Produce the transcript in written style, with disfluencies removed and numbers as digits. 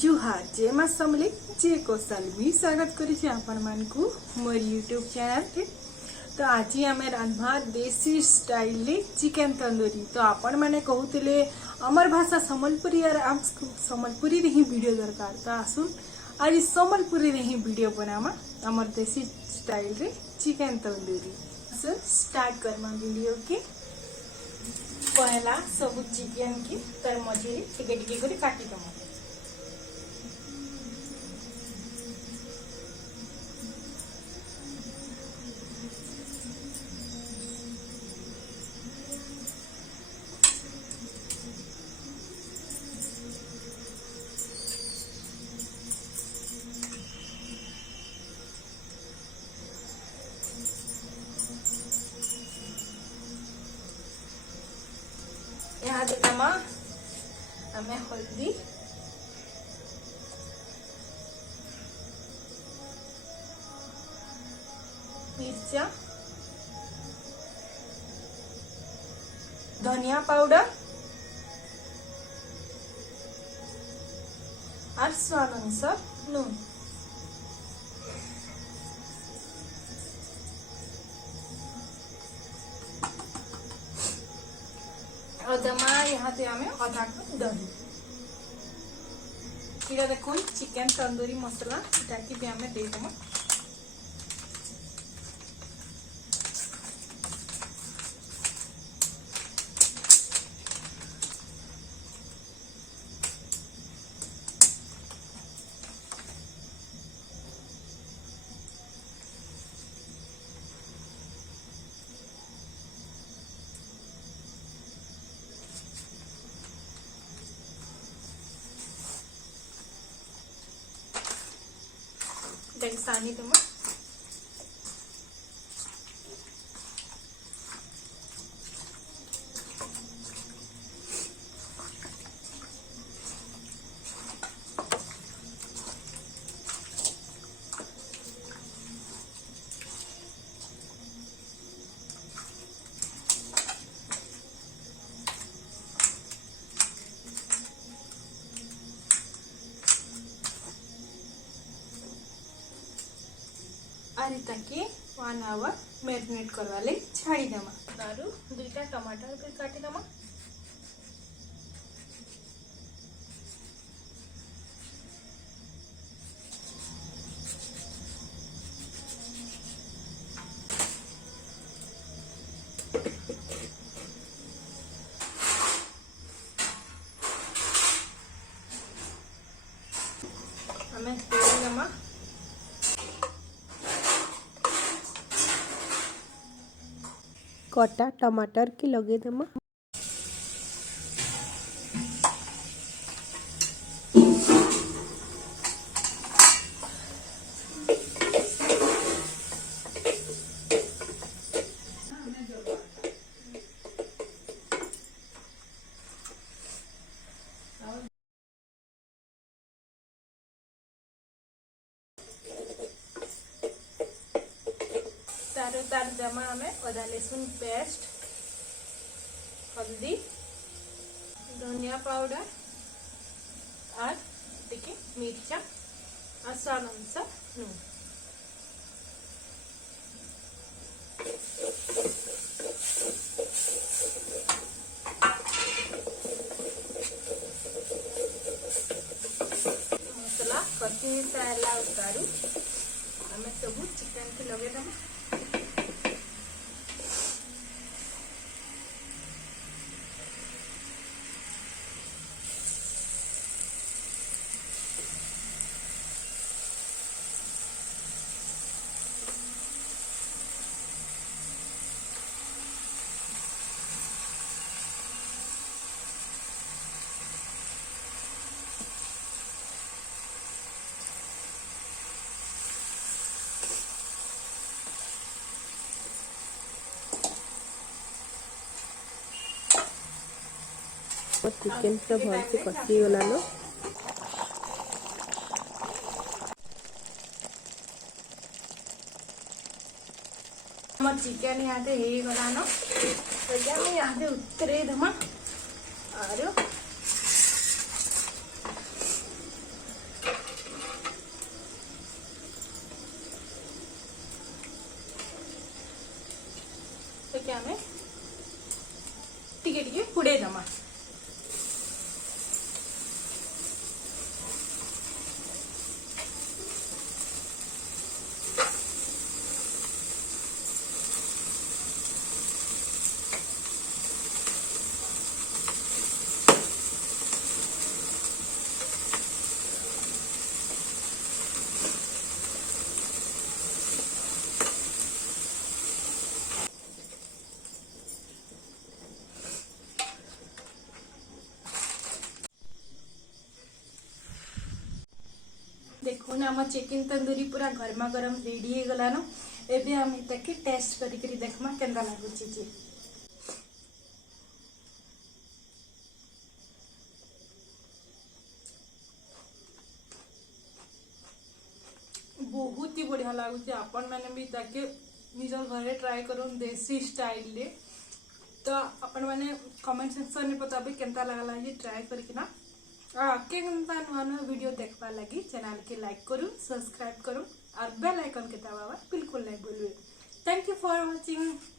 जुहार जय मां समले जय कौशल भी स्वागत करुचे आपण मानकु मोर यूट्यूब चैनल के। तो आज आम रांधवा देसी स्टाइल रे चिकन तंदूरी। तो आपण माने कहूतिले अमर भाषा सम्बलपुरी और आम सम्बलपुरी रे ही वीडियो दरकार। तो आसुन आज सम्बलपुरी रे ही वीडियो बनामा अमर देसी स्टाइल रे chicken tandoori. So start Karma video के। पहला सब चिकन की तर मझे टिके टिके कर काटी दमा। यहाँ देखामा आमे हल्दी मिर्चा धनिया पाउडर और स्वाद अनुसार नून। अदमा यहाँ से आमे अधा कप दही। फिर देखो चिकन तंदूरी मसला ताकि भी आमे दे देमा। सानी दमा आरी ताकि 1 आवर मैरिनेट करवा ले छाड़ी दमा। तारु दुईटा टमाटर भी काटी दमा। हमें तेल दमा। कटा टमाटर की लगे दमा। तार जमा हमें अदा लहसुन पेस्ट हल्दी धनिया पाउडर और टिके मिर्चा और स्वाद अनुसार नून। मसला कसी सारा उतारू हमें सब चिकन के लगे दमा। चिकन तो भल से कषी गलान। हम चिकन यहाँ से हे गलान तो यहाँ से उतरे दमा और तो आम टिके टिके पुड़े दमा। देखो ना आम चिकेन तंदूरी पूरा गरमा गरम रेडी हो गला न। एबे हम इताके टेस्ट करी करी देखमा केंदा लागुची जे। बहुत ही बढ़िया लागुची। आपण मैंने भी ताके निज घरे ट्राई करूँ देसी स्टाइल ले। तो आपण मैंने कमेंट सेक्शन में बताबे केंता लागला ये ट्राई करके ना। के नुआ नुआ वीडियो देखवा लगी चैनल के लाइक करूँ सब्सक्राइब करूँ और बेल आइकन के दबावा बिल्कुल नहीं भूलवे। Thank you for watching.